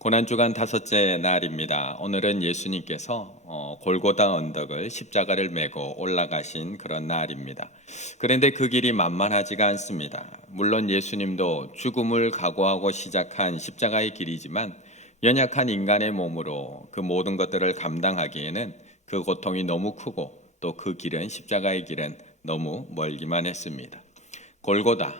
고난주간 다섯째 날입니다. 오늘은 예수님께서 골고다 언덕을 십자가를 메고 올라가신 그런 날입니다. 그런데 그 길이 만만하지가 않습니다. 물론 예수님도 죽음을 각오하고 시작한 십자가의 길이지만 연약한 인간의 몸으로 그 모든 것들을 감당하기에는 그 고통이 너무 크고 또 그 길은 십자가의 길은 너무 멀기만 했습니다. 골고다,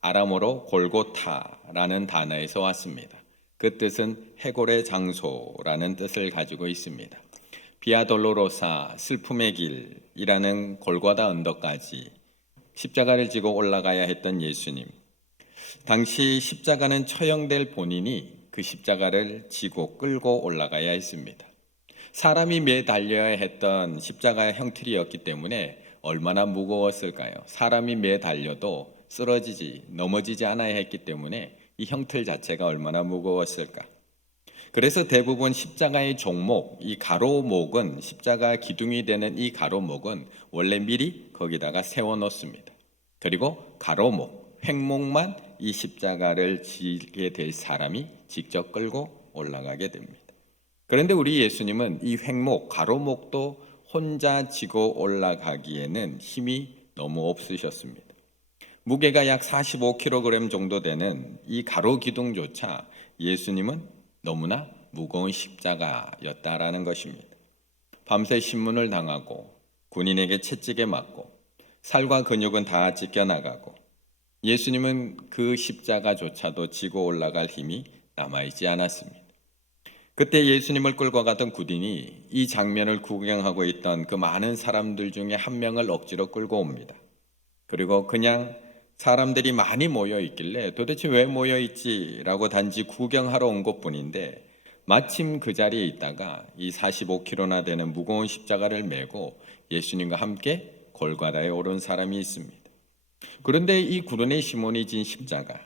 아람어로 골고타라는 단어에서 왔습니다. 그 뜻은 해골의 장소라는 뜻을 가지고 있습니다. 비아 돌로로사 슬픔의 길이라는 골고다 언덕까지 십자가를 지고 올라가야 했던 예수님. 당시 십자가는 처형될 본인이 그 십자가를 지고 끌고 올라가야 했습니다. 사람이 매달려야 했던 십자가의 형틀이었기 때문에 얼마나 무거웠을까요? 사람이 매달려도 쓰러지지, 넘어지지 않아야 했기 때문에 이 형틀 자체가 얼마나 무거웠을까? 그래서 대부분 십자가의 종목, 이 가로목은 십자가 기둥이 되는 이 가로목은 원래 미리 거기다가 세워 놓습니다. 그리고 가로목, 횡목만 이 십자가를 지게 될 사람이 직접 끌고 올라가게 됩니다. 그런데 우리 예수님은 이 횡목, 가로목도 혼자 지고 올라가기에는 힘이 너무 없으셨습니다. 무게가 약 45kg 정도 되는 이 가로 기둥조차 예수님은 너무나 무거운 십자가였다라는 것입니다. 밤새 신문을 당하고 군인에게 채찍에 맞고 살과 근육은 다 찢겨나가고 예수님은 그 십자가조차도 지고 올라갈 힘이 남아있지 않았습니다. 그때 예수님을 끌고 가던 군인이 이 장면을 구경하고 있던 그 많은 사람들 중에 한 명을 억지로 끌고 옵니다. 그리고 그냥 사람들이 많이 모여 있길래 도대체 왜 모여 있지라고 단지 구경하러 온 것뿐인데 마침 그 자리에 있다가 이 45kg나 되는 무거운 십자가를 메고 예수님과 함께 골고다에 오른 사람이 있습니다. 그런데 이 구레네 시몬이 진 십자가,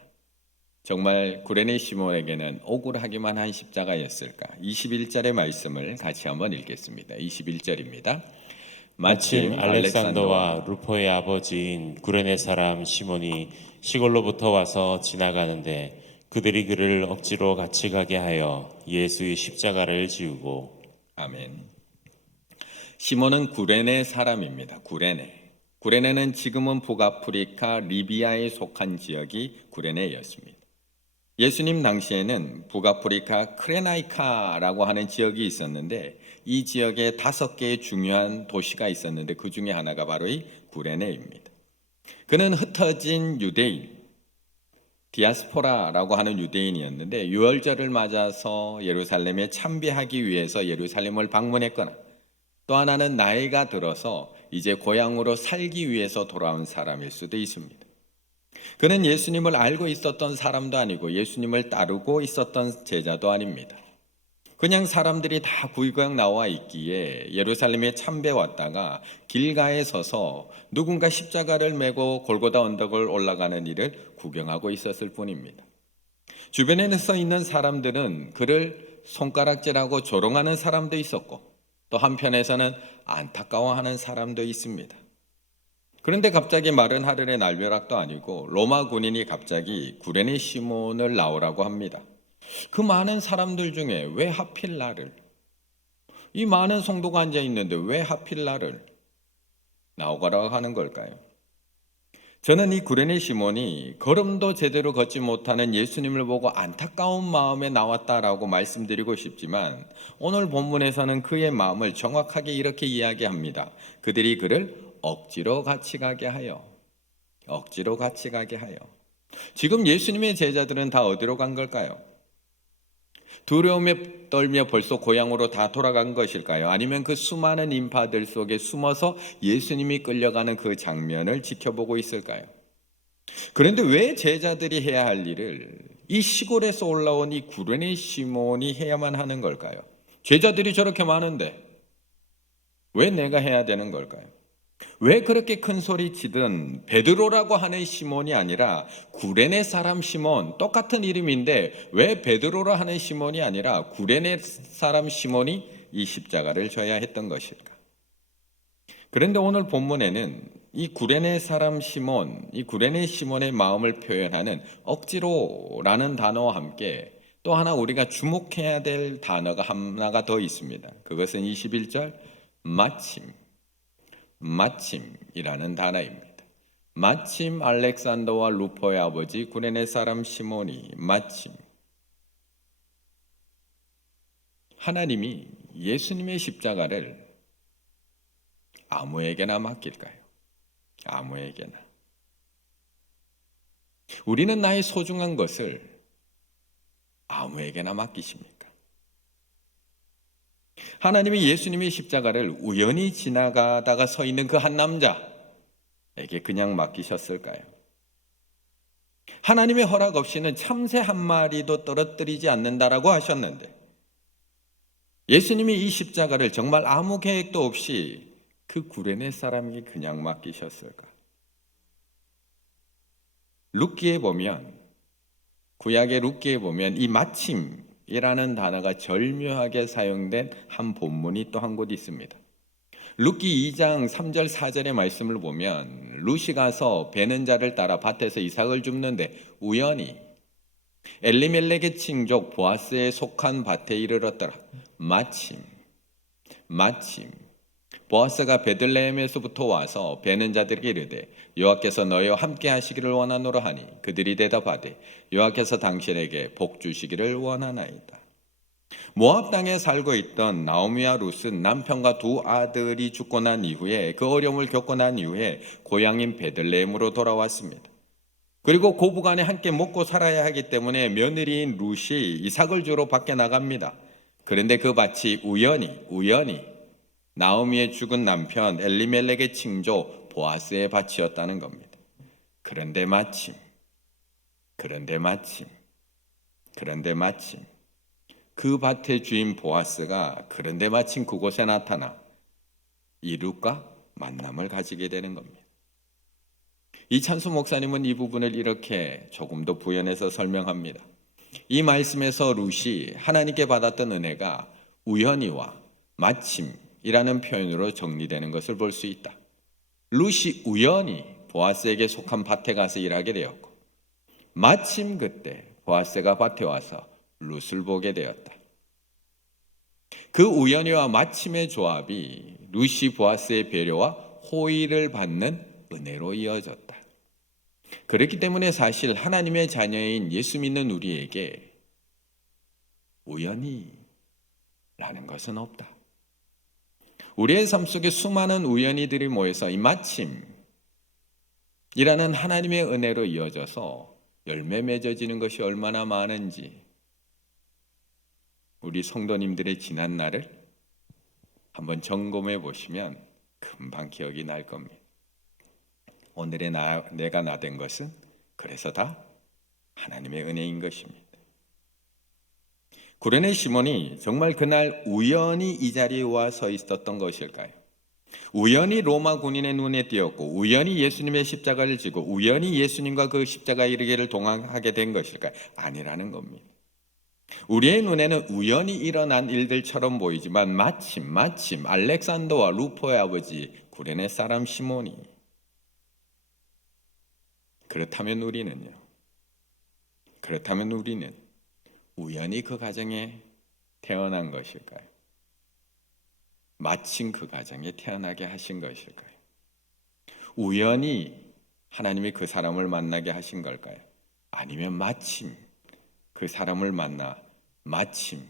정말 구레네 시몬에게는 억울하기만 한 십자가였을까? 21절의 말씀을 같이 한번 읽겠습니다. 21절입니다. 마침 알렉산더와 루포의 아버지인 구레네 사람 시몬이 시골로부터 와서 지나가는데 그들이 그를 억지로 같이 가게 하여 예수의 십자가를 지우고. 아멘. 시몬은 구레네 사람입니다. 구레네는 지금은 북아프리카 리비아에 속한 지역이 구레네였습니다. 예수님 당시에는 북아프리카 크레나이카라고 하는 지역이 있었는데 이 지역에 5개의 중요한 도시가 있었는데 그 중에 하나가 바로 이 구레네입니다. 그는 흩어진 유대인, 디아스포라라고 하는 유대인이었는데 유월절을 맞아서 예루살렘에 참배하기 위해서 예루살렘을 방문했거나 또 하나는 나이가 들어서 이제 고향으로 살기 위해서 돌아온 사람일 수도 있습니다. 그는 예수님을 알고 있었던 사람도 아니고 예수님을 따르고 있었던 제자도 아닙니다. 그냥 사람들이 다 구경 나와 있기에 예루살렘에 참배 왔다가 길가에 서서 누군가 십자가를 메고 골고다 언덕을 올라가는 일을 구경하고 있었을 뿐입니다. 주변에 서 있는 사람들은 그를 손가락질하고 조롱하는 사람도 있었고 또 한편에서는 안타까워하는 사람도 있습니다. 그런데 갑자기 마른 하늘의 날벼락도 아니고 로마 군인이 갑자기 구레네 시몬을 나오라고 합니다. 그 많은 사람들 중에 왜 하필 나를, 이 많은 성도가 앉아 있는데 왜 하필 나를 나오라고 하는 걸까요? 저는 이 구레네 시몬이 걸음도 제대로 걷지 못하는 예수님을 보고 안타까운 마음에 나왔다라고 말씀드리고 싶지만 오늘 본문에서는 그의 마음을 정확하게 이렇게 이야기합니다. 그들이 그를 억지로 같이 가게 하여. 지금 예수님의 제자들은 다 어디로 간 걸까요? 두려움에 떨며 벌써 고향으로 다 돌아간 것일까요? 아니면 그 수많은 인파들 속에 숨어서 예수님이 끌려가는 그 장면을 지켜보고 있을까요? 그런데 왜 제자들이 해야 할 일을 이 시골에서 올라온 이 구레네 시몬이 해야만 하는 걸까요? 제자들이 저렇게 많은데 왜 내가 해야 되는 걸까요? 왜 그렇게 큰 소리 치든 베드로라고 하는 시몬이 아니라 구레네 사람 시몬, 똑같은 이름인데 왜 베드로라 하는 시몬이 아니라 구레네 사람 시몬이 이 십자가를 져야 했던 것일까? 그런데 오늘 본문에는 이 구레네 사람 시몬, 이 구레네 시몬의 마음을 표현하는 억지로라는 단어와 함께 또 또 하나 우리가 주목해야 될 단어가 하나가 더 있습니다. 그것은 21절 마침이라는 단어입니다. 마침 알렉산더와 루포의 아버지 구레네 사람 시몬이 마침 하나님이 예수님의 십자가를 아무에게나 맡길까요? 아무에게나. 우리는 나의 소중한 것을 아무에게나 맡기십니까? 하나님이 예수님의 십자가를 우연히 지나가다가 서 있는 그 한 남자에게 그냥 맡기셨을까요? 하나님의 허락 없이는 참새 한 마리도 떨어뜨리지 않는다라고 하셨는데 예수님이 이 십자가를 정말 아무 계획도 없이 그 구레네 사람에게 그냥 맡기셨을까? 룻기에 보면 구약의 룻기에 보면 이 마침이라는 단어가 절묘하게 사용된 한 본문이 또 한 곳 있습니다. 룻기 2장 3절 4절의 말씀을 보면 룻이 가서 베는 자를 따라 밭에서 이삭을 줍는데 우연히 엘리멜렉의 친족 보아스에 속한 밭에 이르렀더라. 마침 보아스가 베들레헴에서부터 와서 베는 자들에게 이르되 여호와께서 너희와 함께 하시기를 원하노라 하니 그들이 대답하되 여호와께서 당신에게 복 주시기를 원하나이다. 모압 땅에 살고 있던 나오미와 룻은 남편과 두 아들이 죽고 난 이후에 그 어려움을 겪고 난 이후에 고향인 베들레헴으로 돌아왔습니다. 그리고 고부간에 함께 먹고 살아야 하기 때문에 며느리인 룻이 이삭을 주러 밖에 나갑니다. 그런데 그 밭이 우연히 나오미의 죽은 남편 엘리멜렉의 칭조 보아스의 밭이었다는 겁니다. 그런데 마침 그 밭의 주인 보아스가 그런데 마침 그곳에 나타나 이 룻과 만남을 가지게 되는 겁니다. 이찬수 목사님은 이 부분을 이렇게 조금 더 부연해서 설명합니다. 이 말씀에서 룻이 하나님께 받았던 은혜가 우연히와 마침이라는 표현으로 정리되는 것을 볼 수 있다. 룻이 우연히 보아스에게 속한 밭에 가서 일하게 되었고 마침 그때 보아스가 밭에 와서 룻을 보게 되었다. 그 우연히와 마침의 조합이 룻이 보아스의 배려와 호의를 받는 은혜로 이어졌다. 그렇기 때문에 사실 하나님의 자녀인 예수 믿는 우리에게 우연히라는 것은 없다. 우리의 삶 속에 수많은 우연히들이 모여서 이 마침이라는 하나님의 은혜로 이어져서 열매 맺어지는 것이 얼마나 많은지 우리 성도님들의 지난 날을 한번 점검해 보시면 금방 기억이 날 겁니다. 오늘의 내가 나된 것은 그래서 다 하나님의 은혜인 것입니다. 구레네 시몬이 정말 그날 우연히 이 자리에 와 서 있었던 것일까요? 우연히 로마 군인의 눈에 띄었고 우연히 예수님의 십자가를 지고 우연히 예수님과 그 십자가 이르기를 동행하게 된 것일까요? 아니라는 겁니다. 우리의 눈에는 우연히 일어난 일들처럼 보이지만 마침 알렉산더와 루포의 아버지 구레네 사람 시몬이 그렇다면 우리는 우연히 그 가정에 태어난 것일까요? 마침 그 가정에 태어나게 하신 것일까요? 우연히 하나님이 그 사람을 만나게 하신 걸까요? 아니면 마침 그 사람을 만나 마침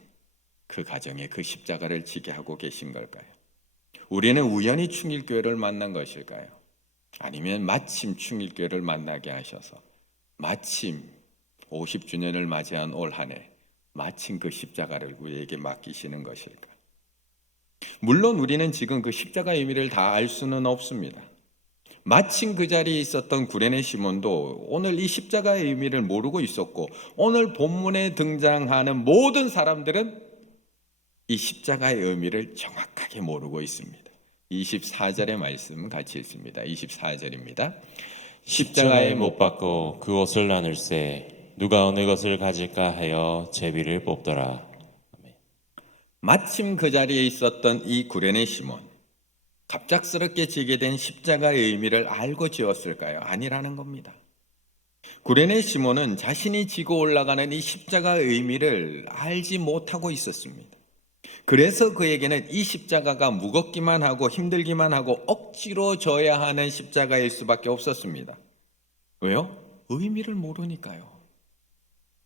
그 가정에 그 십자가를 지게 하고 계신 걸까요? 우리는 우연히 충일교회를 만난 것일까요? 아니면 마침 충일교회를 만나게 하셔서 마침 50주년을 맞이한 올 한 해 마침 그 십자가를 우리에게 맡기시는 것일까? 물론 우리는 지금 그 십자가의 의미를 다 알 수는 없습니다. 마침 그 자리에 있었던 구레네 시몬도 오늘 이 십자가의 의미를 모르고 있었고 오늘 본문에 등장하는 모든 사람들은 이 십자가의 의미를 정확하게 모르고 있습니다. 24절의 말씀 같이 읽습니다. 24절입니다. 십자가에 못 박고 그 옷을 나눌세 누가 어느 것을 가질까 하여 제비를 뽑더라. 마침 그 자리에 있었던 이 구레네 시몬, 갑작스럽게 지게 된 십자가의 의미를 알고 지었을까요? 아니라는 겁니다. 구레네 시몬은 자신이 지고 올라가는 이 십자가의 의미를 알지 못하고 있었습니다. 그래서 그에게는 이 십자가가 무겁기만 하고 힘들기만 하고 억지로 져야 하는 십자가일 수밖에 없었습니다. 왜요? 의미를 모르니까요.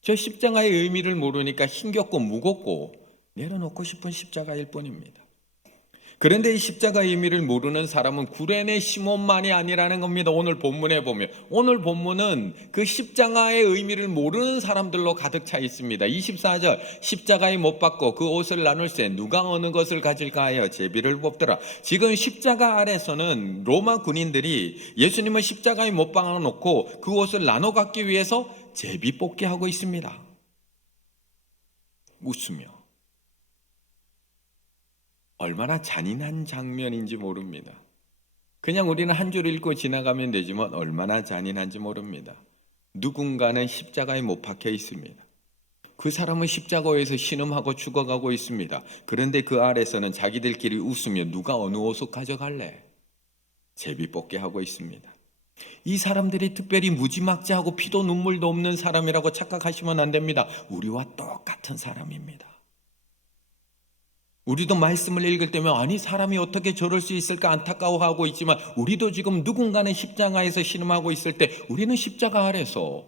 저 십자가의 의미를 모르니까 힘겹고 무겁고 내려놓고 싶은 십자가일 뿐입니다. 그런데 이 십자가의 의미를 모르는 사람은 구레네 시몬만이 아니라는 겁니다. 오늘 본문에 보면 오늘 본문은 그 십자가의 의미를 모르는 사람들로 가득 차 있습니다. 24절 십자가에 못 박고 그 옷을 나눌세 누가 어느 것을 가질까 하여 제비를 뽑더라. 지금 십자가 아래서는 로마 군인들이 예수님을 십자가에 못 박아놓고 그 옷을 나눠 갖기 위해서 제비 뽑게 하고 있습니다. 웃으며 얼마나 잔인한 장면인지 모릅니다. 그냥 우리는 한 줄 읽고 지나가면 되지만 얼마나 잔인한지 모릅니다. 누군가는 십자가에 못 박혀 있습니다. 그 사람은 십자가에서 신음하고 죽어가고 있습니다. 그런데 그 아래서는 자기들끼리 웃으며 누가 어느 옷을 가져갈래? 제비 뽑게 하고 있습니다. 이 사람들이 특별히 무지막지하고 피도 눈물도 없는 사람이라고 착각하시면 안 됩니다. 우리와 똑같은 사람입니다. 우리도 말씀을 읽을 때면 아니 사람이 어떻게 저럴 수 있을까 안타까워하고 있지만 우리도 지금 누군가는 십자가에서 신음하고 있을 때 우리는 십자가 아래서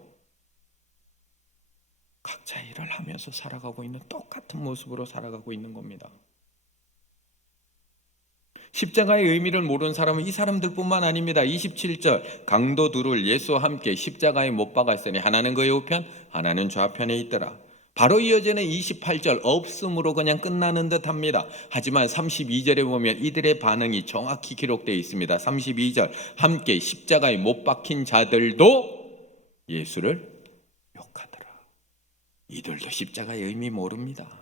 각자 일을 하면서 살아가고 있는 똑같은 모습으로 살아가고 있는 겁니다. 십자가의 의미를 모르는 사람은 이 사람들뿐만 아닙니다. 27절 강도 둘을 예수와 함께 십자가에 못 박았으니 하나는 그의 우편 하나는 좌편에 있더라. 바로 이어지는 28절 없음으로 그냥 끝나는 듯합니다. 하지만 32절에 보면 이들의 반응이 정확히 기록되어 있습니다. 32절 함께 십자가에 못 박힌 자들도 예수를 욕하더라. 이들도 십자가의 의미 모릅니다.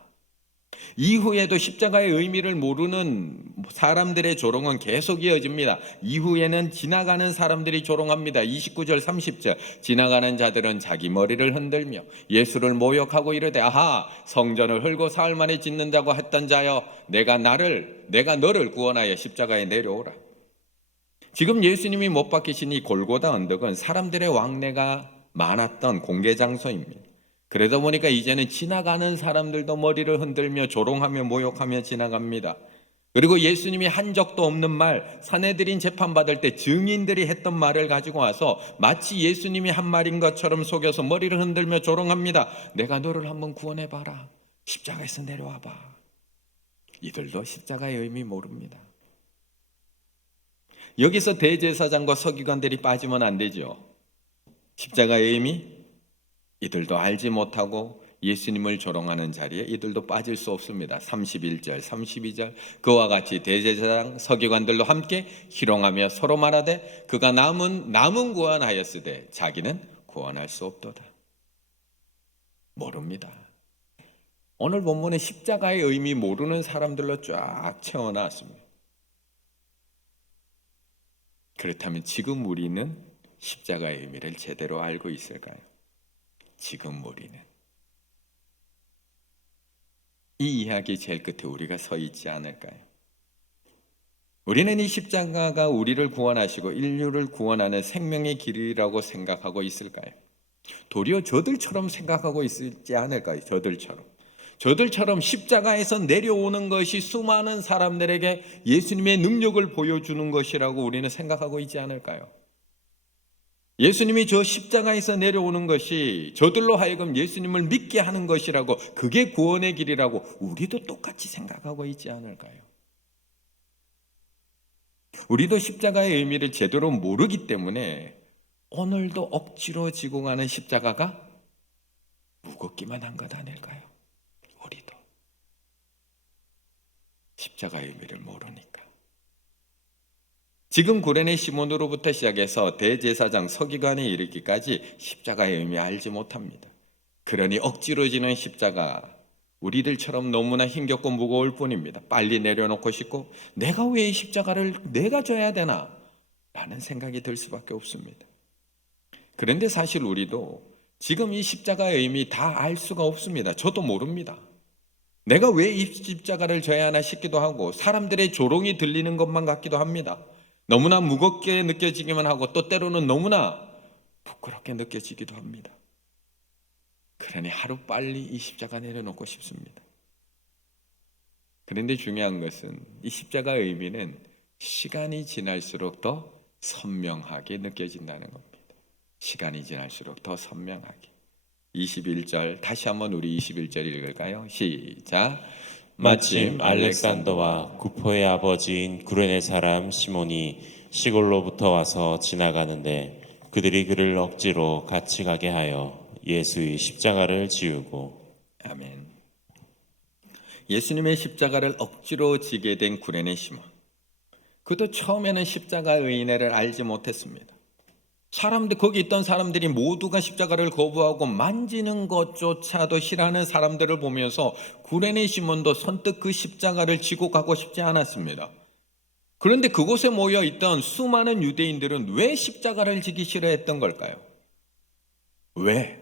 이후에도 십자가의 의미를 모르는 사람들의 조롱은 계속 이어집니다. 이후에는 지나가는 사람들이 조롱합니다. 29절 30절 지나가는 자들은 자기 머리를 흔들며 예수를 모욕하고 이르되 아하 성전을 헐고 사흘 만에 짓는다고 했던 자여 내가 너를 구원하여 십자가에 내려오라. 지금 예수님이 못 박히신 이 골고다 언덕은 사람들의 왕래가 많았던 공개 장소입니다. 그러다 보니까 이제는 지나가는 사람들도 머리를 흔들며 조롱하며 모욕하며 지나갑니다. 그리고 예수님이 한 적도 없는 말, 산헤드린 재판받을 때 증인들이 했던 말을 가지고 와서 마치 예수님이 한 말인 것처럼 속여서 머리를 흔들며 조롱합니다. 내가 너를 한번 구원해봐라. 십자가에서 내려와봐. 이들도 십자가의 의미 모릅니다. 여기서 대제사장과 서기관들이 빠지면 안 되죠. 십자가의 의미 이들도 알지 못하고 예수님을 조롱하는 자리에 이들도 빠질 수 없습니다. 31절, 32절 그와 같이 대제사장 서기관들도 함께 희롱하며 서로 말하되 그가 남은 구원하였으되 자기는 구원할 수 없도다. 모릅니다. 오늘 본문에 십자가의 의미 모르는 사람들로 쫙 채워놨습니다. 그렇다면 지금 우리는 십자가의 의미를 제대로 알고 있을까요? 지금 우리는 이 이야기 제일 끝에 우리가 서 있지 않을까요? 우리는 이 십자가가 우리를 구원하시고 인류를 구원하는 생명의 길이라고 생각하고 있을까요? 도리어 저들처럼 생각하고 있지 않을까요? 저들처럼 십자가에서 내려오는 것이 수많은 사람들에게 예수님의 능력을 보여주는 것이라고 우리는 생각하고 있지 않을까요? 예수님이 저 십자가에서 내려오는 것이 저들로 하여금 예수님을 믿게 하는 것이라고 그게 구원의 길이라고 우리도 똑같이 생각하고 있지 않을까요? 우리도 십자가의 의미를 제대로 모르기 때문에 오늘도 억지로 지고 가는 십자가가 무겁기만 한 것 아닐까요? 우리도 십자가의 의미를 모르니까. 지금 구레네 시몬으로부터 시작해서 대제사장 서기관에 이르기까지 십자가의 의미 알지 못합니다. 그러니 억지로 지는 십자가 우리들처럼 너무나 힘겹고 무거울 뿐입니다. 빨리 내려놓고 싶고 내가 왜 이 십자가를 내가 져야 되나? 라는 생각이 들 수밖에 없습니다. 그런데 사실 우리도 지금 이 십자가의 의미 다 알 수가 없습니다. 저도 모릅니다. 내가 왜 이 십자가를 져야 하나 싶기도 하고 사람들의 조롱이 들리는 것만 같기도 합니다. 너무나 무겁게 느껴지기만 하고 또 때로는 너무나 부끄럽게 느껴지기도 합니다. 그러니 하루 빨리 이 십자가 내려놓고 싶습니다. 그런데 중요한 것은 이 십자가의 의미는 시간이 지날수록 더 선명하게 느껴진다는 겁니다. 시간이 지날수록 더 선명하게. 21절 다시 한번 우리 21절 읽을까요? 시작. 마침 알렉산더와 구포의 아버지인 구레네 사람 시몬이 시골로부터 와서 지나가는데 그들이 그를 억지로 같이 가게 하여 예수의 십자가를 지우고. 아멘. 예수님의 십자가를 억지로 지게 된 구레네 시몬. 그도 처음에는 십자가의 은혜를 알지 못했습니다. 거기 있던 사람들이 모두가 십자가를 거부하고 만지는 것조차도 싫어하는 사람들을 보면서 구레네 시몬도 선뜻 그 십자가를 지고 가고 싶지 않았습니다. 그런데 그곳에 모여 있던 수많은 유대인들은 왜 십자가를 지기 싫어했던 걸까요? 왜?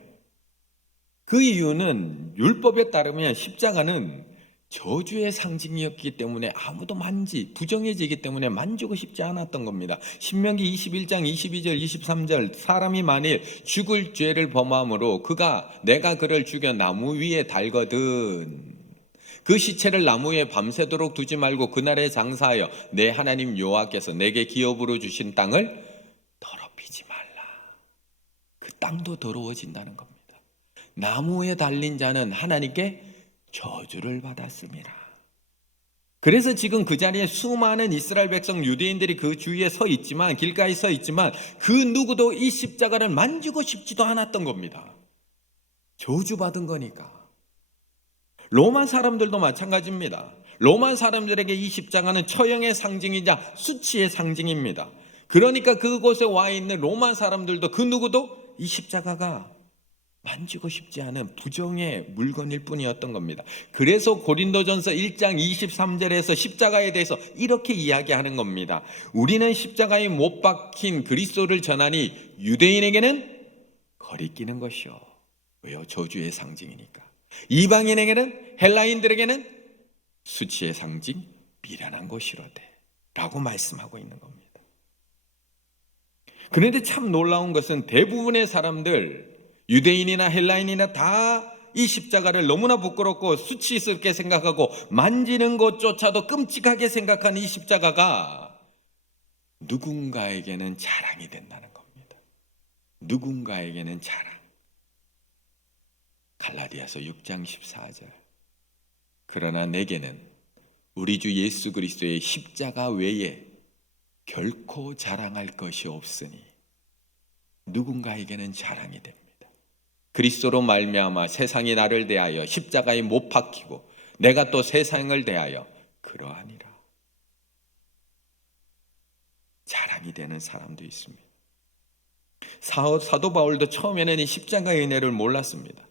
그 이유는 율법에 따르면 십자가는 저주의 상징이었기 때문에 아무도 부정해지기 때문에 만지고 싶지 않았던 겁니다. 신명기 21장 22절 23절 사람이 만일 죽을 죄를 범함으로 내가 그를 죽여 나무 위에 달거든 그 시체를 나무에 밤새도록 두지 말고 그날에 장사하여 내 하나님 여호와께서 내게 기업으로 주신 땅을 더럽히지 말라. 그 땅도 더러워진다는 겁니다. 나무에 달린 자는 하나님께 저주를 받았습니다. 그래서 지금 그 자리에 수많은 이스라엘 백성 유대인들이 그 주위에 서 있지만 길가에 서 있지만 그 누구도 이 십자가를 만지고 싶지도 않았던 겁니다. 저주받은 거니까. 로마 사람들도 마찬가지입니다. 로마 사람들에게 이 십자가는 처형의 상징이자 수치의 상징입니다. 그러니까 그곳에 와 있는 로마 사람들도 그 누구도 이 십자가가 만지고 싶지 않은 부정의 물건일 뿐이었던 겁니다. 그래서 고린도전서 1장 23절에서 십자가에 대해서 이렇게 이야기하는 겁니다. 우리는 십자가에 못 박힌 그리스도를 전하니 유대인에게는 거리끼는 것이요. 왜요? 저주의 상징이니까. 이방인에게는 헬라인들에게는 수치의 상징, 미련한 것이로되 라고 말씀하고 있는 겁니다. 그런데 참 놀라운 것은 대부분의 사람들 유대인이나 헬라인이나 다 이 십자가를 너무나 부끄럽고 수치스럽게 생각하고 만지는 것조차도 끔찍하게 생각한 이 십자가가 누군가에게는 자랑이 된다는 겁니다. 누군가에게는 자랑. 갈라디아서 6장 14절. 그러나 내게는 우리 주 예수 그리스도의 십자가 외에 결코 자랑할 것이 없으니 누군가에게는 자랑이 됩니다. 그리스도로 말미암아 세상이 나를 대하여 십자가에 못 박히고 내가 또 세상을 대하여 그러하니라. 자랑이 되는 사람도 있습니다. 사도 바울도 처음에는 이 십자가의 은혜를 몰랐습니다.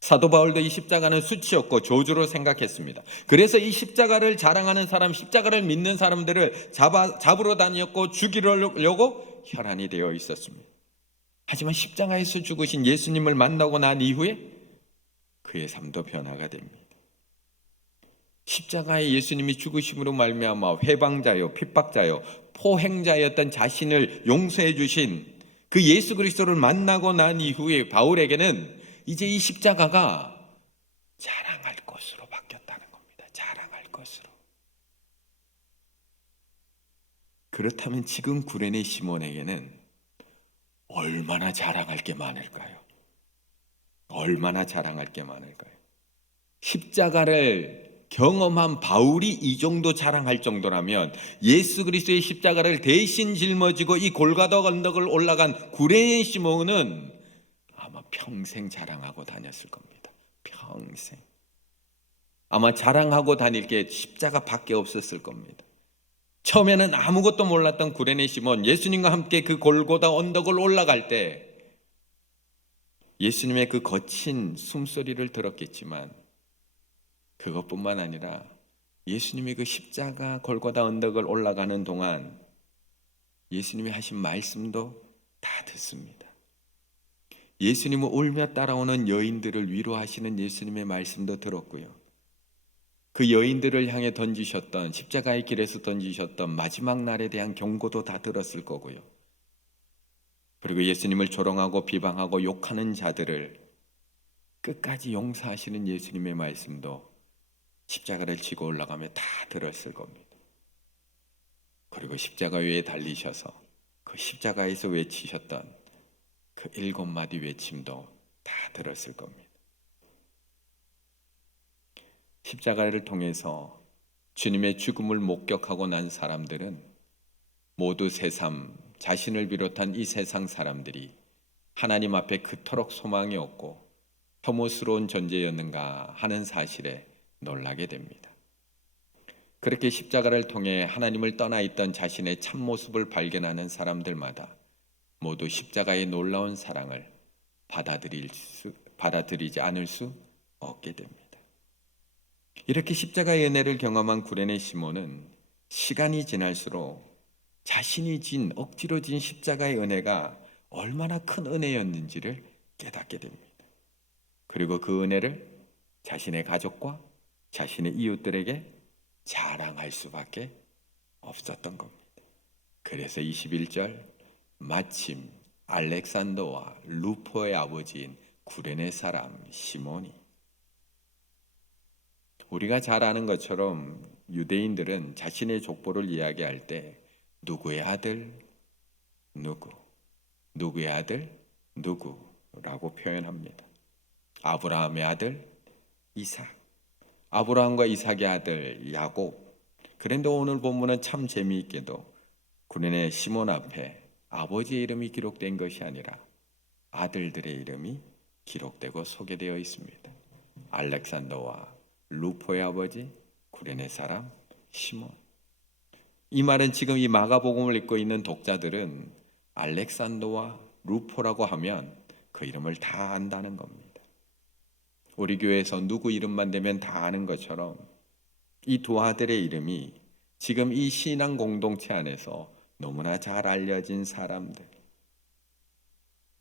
사도 바울도 이 십자가는 수치였고 저주로 생각했습니다. 그래서 이 십자가를 자랑하는 사람, 십자가를 믿는 사람들을 잡으러 다녔고 죽이려고 혈안이 되어 있었습니다. 하지만 십자가에서 죽으신 예수님을 만나고 난 이후에 그의 삶도 변화가 됩니다. 십자가에 예수님이 죽으심으로 말미암아 회방자요, 핍박자요, 포행자였던 자신을 용서해 주신 그 예수 그리스도를 만나고 난 이후에 바울에게는 이제 이 십자가가 자랑할 것으로 바뀌었다는 겁니다. 자랑할 것으로. 그렇다면 지금 구레네 시몬에게는 얼마나 자랑할 게 많을까요? 얼마나 자랑할 게 많을까요? 십자가를 경험한 바울이 이 정도 자랑할 정도라면 예수 그리스도의 십자가를 대신 짊어지고 이 골고다 언덕을 올라간 구레네 시몬은 아마 평생 자랑하고 다녔을 겁니다. 평생. 아마 자랑하고 다닐 게 십자가밖에 없었을 겁니다. 처음에는 아무것도 몰랐던 구레네 시몬, 예수님과 함께 그 골고다 언덕을 올라갈 때 예수님의 그 거친 숨소리를 들었겠지만 그것뿐만 아니라 예수님이 그 십자가 골고다 언덕을 올라가는 동안 예수님이 하신 말씀도 다 듣습니다. 예수님은 울며 따라오는 여인들을 위로하시는 예수님의 말씀도 들었고요. 그 여인들을 향해 던지셨던 십자가의 길에서 던지셨던 십자가의 길에서 던지셨던 마지막 날에 대한 경고도 다 들었을 거고요. 그리고 예수님을 조롱하고 비방하고 욕하는 자들을 끝까지 용서하시는 예수님의 말씀도 십자가를 지고 올라가며 다 들었을 겁니다. 그리고 십자가 위에 달리셔서 그 십자가에서 외치셨던 그 7마디 외침도 다 들었을 겁니다. 십자가를 통해서 주님의 죽음을 목격하고 난 사람들은 모두 새삼 자신을 비롯한 이 세상 사람들이 하나님 앞에 그토록 소망이 없고 혐오스러운 존재였는가 하는 사실에 놀라게 됩니다. 그렇게 십자가를 통해 하나님을 떠나 있던 자신의 참모습을 발견하는 사람들마다 모두 십자가의 놀라운 사랑을 받아들이지 않을 수 없게 됩니다. 이렇게 십자가의 은혜를 경험한 구레네 시몬은 시간이 지날수록 자신이 억지로 진 십자가의 은혜가 얼마나 큰 은혜였는지를 깨닫게 됩니다. 그리고 그 은혜를 자신의 가족과 자신의 이웃들에게 자랑할 수밖에 없었던 겁니다. 그래서 21절 마침 알렉산더와 루포의 아버지인 구레네 사람 시몬이, 우리가 잘 아는 것처럼 유대인들은 자신의 족보를 이야기할 때 누구의 아들 누구, 누구의 아들 누구라고 표현합니다. 아브라함의 아들 이삭, 아브라함과 이삭의 아들 야곱. 그런데 오늘 본문은 참 재미있게도 구레네 시몬 앞에 아버지의 이름이 기록된 것이 아니라 아들들의 이름이 기록되고 소개되어 있습니다. 알렉산더와 루포의 아버지 구레네 사람 시몬. 이 말은 지금 이 마가복음을 읽고 있는 독자들은 알렉산더와 루포라고 하면 그 이름을 다 안다는 겁니다. 우리 교회에서 누구 이름만 되면 다 아는 것처럼 이 두 아들의 이름이 지금 이 신앙 공동체 안에서 너무나 잘 알려진 사람들.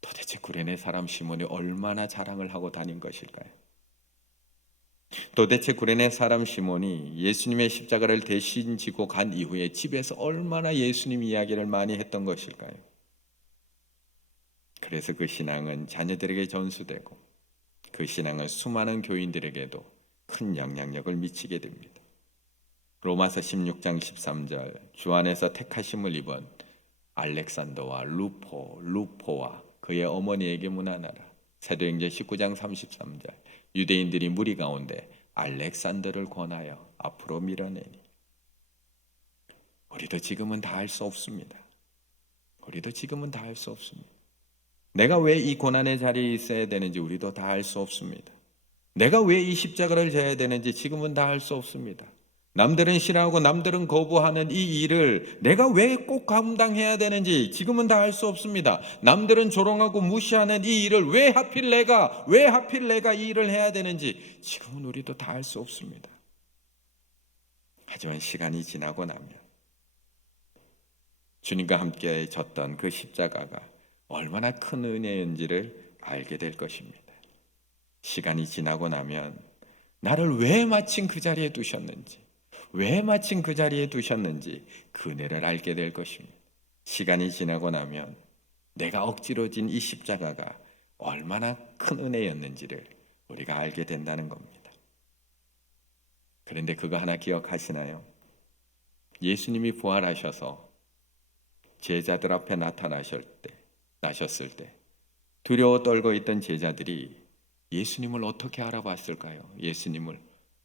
도대체 구레네 사람 시몬이 얼마나 자랑을 하고 다닌 것일까요? 도대체 구레네 사람 시몬이 예수님의 십자가를 대신 지고 간 이후에 집에서 얼마나 예수님 이야기를 많이 했던 것일까요? 그래서 그 신앙은 자녀들에게 전수되고 그 신앙은 수많은 교인들에게도 큰 영향력을 미치게 됩니다. 로마서 16장 13절 주 안에서 택하심을 입은 알렉산더와 루포와 그의 어머니에게 문안하라. 사도행전 19장 33절 유대인들이 무리 가운데 알렉산더를 권하여 앞으로 밀어내니. 우리도 지금은 다 할 수 없습니다. 우리도 지금은 다 할 수 없습니다. 내가 왜 이 고난의 자리에 있어야 되는지 우리도 다 알 수 없습니다. 내가 왜 이 십자가를 져야 되는지 지금은 다 알 수 없습니다. 남들은 싫어하고 남들은 거부하는 이 일을 내가 왜 꼭 감당해야 되는지 지금은 다 알 수 없습니다. 남들은 조롱하고 무시하는 이 일을 왜 하필 내가 이 일을 해야 되는지 지금은 우리도 다 알 수 없습니다. 하지만 시간이 지나고 나면 주님과 함께 졌던 그 십자가가 얼마나 큰 은혜인지를 알게 될 것입니다. 시간이 지나고 나면 나를 왜 마침 그 자리에 두셨는지, 그 은혜를 알게 될 것입니다. 시간이 지나고 나면 내가 억지로 진 이 십자가가 얼마나 큰 은혜였는지를 우리가 알게 된다는 겁니다. 그런데 그거 하나 기억하시나요? 예수님이 부활하셔서 제자들 앞에 나셨을 때 두려워 떨고 있던 제자들이 예수님을 어떻게 알아봤을까요? 예수님을,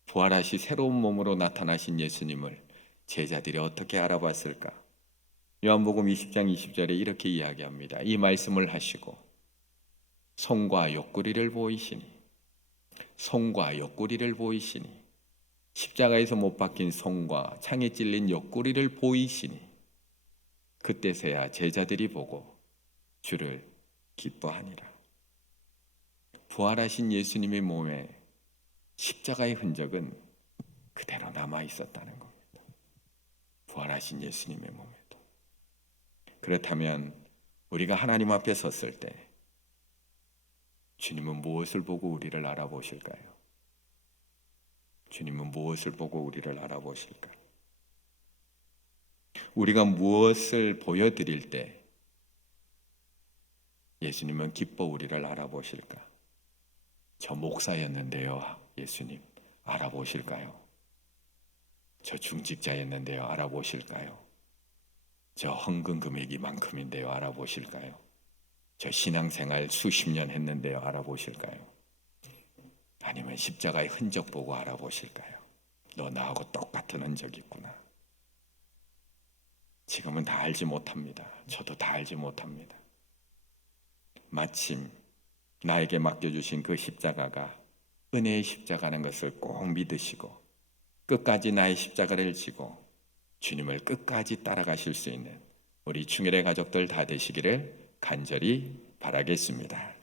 부활하시 새로운 몸으로 나타나신 예수님을 제자들이 어떻게 알아봤을까? 요한복음 20장 20절에 이렇게 이야기합니다. 이 말씀을 하시고 손과 옆구리를 보이시니 십자가에서 못 박힌 손과 창에 찔린 옆구리를 보이시니 그때서야 제자들이 보고 주를 기뻐하니라. 부활하신 예수님의 몸에 십자가의 흔적은 그대로 남아 있었다는 겁니다. 부활하신 예수님의 몸에도. 그렇다면 우리가 하나님 앞에 섰을 때 주님은 무엇을 보고 우리를 알아보실까요? 주님은 무엇을 보고 우리를 알아보실까? 우리가 무엇을 보여드릴 때 예수님은 기뻐 우리를 알아보실까? 저 목사였는데요, 예수님 알아보실까요? 저 중직자였는데요, 알아보실까요? 저 헌금 금액이 이만큼인데요, 알아보실까요? 저 신앙생활 수십 년 했는데요, 알아보실까요? 아니면 십자가의 흔적 보고 알아보실까요? 너 나하고 똑같은 흔적이 있구나. 지금은 다 알지 못합니다. 저도 다 알지 못합니다. 마침 나에게 맡겨주신 그 십자가가 은혜의 십자가라는 것을 꼭 믿으시고 끝까지 나의 십자가를 지고 주님을 끝까지 따라가실 수 있는 우리 충혈의 가족들 다 되시기를 간절히 바라겠습니다.